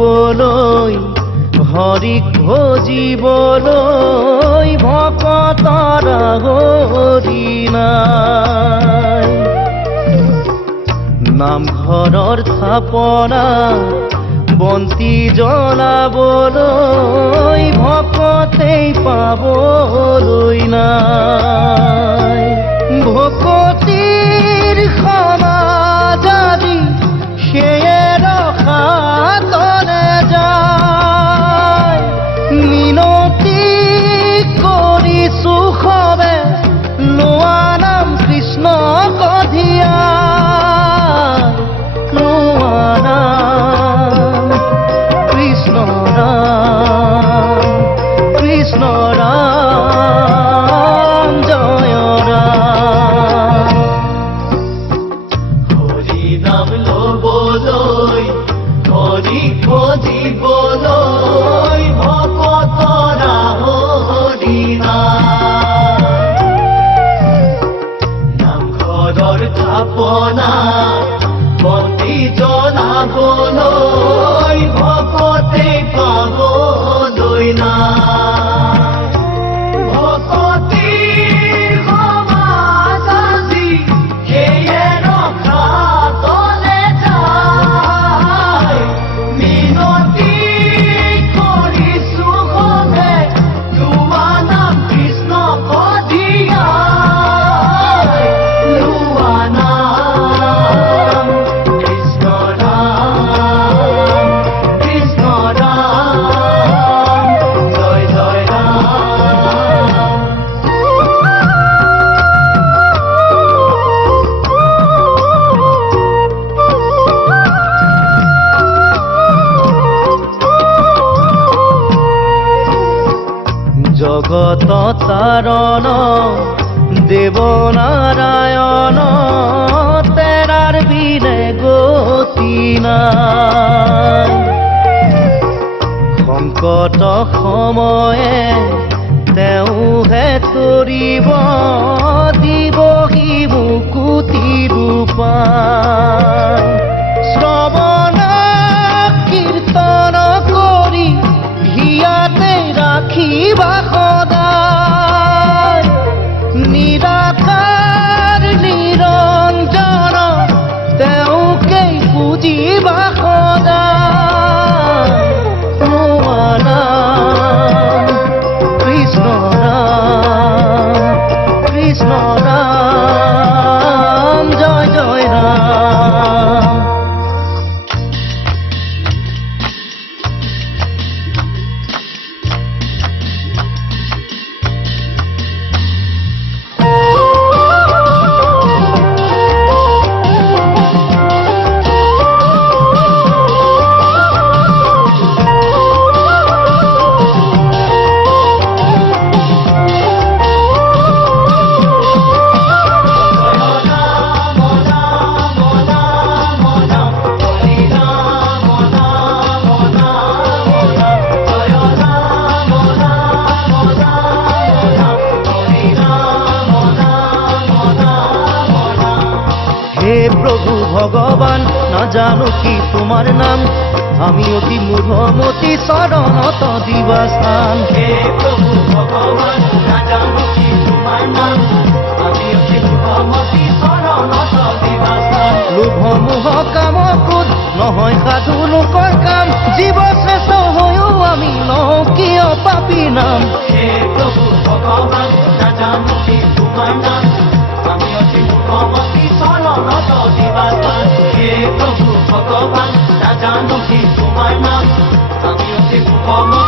পাবলৈ হৰিক ভজিবলৈ ভকতৰ হৰি নাই। নামঘৰৰ থাপনা বন্তি জ্বলাবলৈ ভকতেই পাবলৈ নাই। ভকতিৰ সমাজ আজি সেয়ে ৰখাতলে যায়। মিনতি কৰিছো সবে লোৱা নাম কৃষ্ণ কধিয়াই। লোৱা নাম কৃষ্ণ ৰাম কৃষ্ণ ৰাম জয় ৰাম। হৰি নাম লবলৈ হৰি খোজিবলৈ ভকতৰ হৰি নাই। নামঘৰৰ থাপনা বন্তি জ্বলাবলৈ ভকতে পাবলৈ নাই। ভকতিৰ সমাজ আজি সেয়ে ৰখাতলে যায়। মিনতি কৰিছো সবে লোৱা নাম কৃষ্ণ কধিয়াই। লোৱা নাম কৃষ্ণ ৰাম কৃষ্ণ ৰাম জয় জয় ৰাম। জগত তাৰণ দেব নাৰায়ণ তেৰাৰ বিনে গতি নাই। সংকট সময়ে তেওঁহে তৰিব দিবহি মুকুতি ৰূপায়। শ্ৰৱণ কীৰ্তন কৰি হিয়াতে ৰাখিবা সদায়। নিৰাকাৰ নিৰঞ্জন তেওঁকেই পুজিবা সদায়। লোৱা নাম কৃষ্ণ ৰাম কৃষ্ণ ৰাম জয় জয় ৰাম। হে প্ৰভু ভগৱান নাজানো কি তোমাৰ নাম, আমি অতি মূঢ়মতি চৰণত দিবা স্থান। হে প্ৰভু ভগৱান নাজানো কি তোমাৰ নাম, আমি অতি মূঢ়মতি চৰণত দিবা স্থান। লোভ মোহ কাম ক্ৰোধ নহয় সাধু লোকৰ কাম, জীৱ শ্ৰেষ্ঠ হৈও আমি লওঁ কিয় পাপী নাম। হে প্ৰভু ভগৱান নাজানো কি তোমাৰ নাম, আমি অতি মূঢ়মতি চৰণত দিবা স্থান। হে প্ৰভু ভগৱান নাজানো কি তোমাৰ নাম, আমি অতি মূঢ়মতি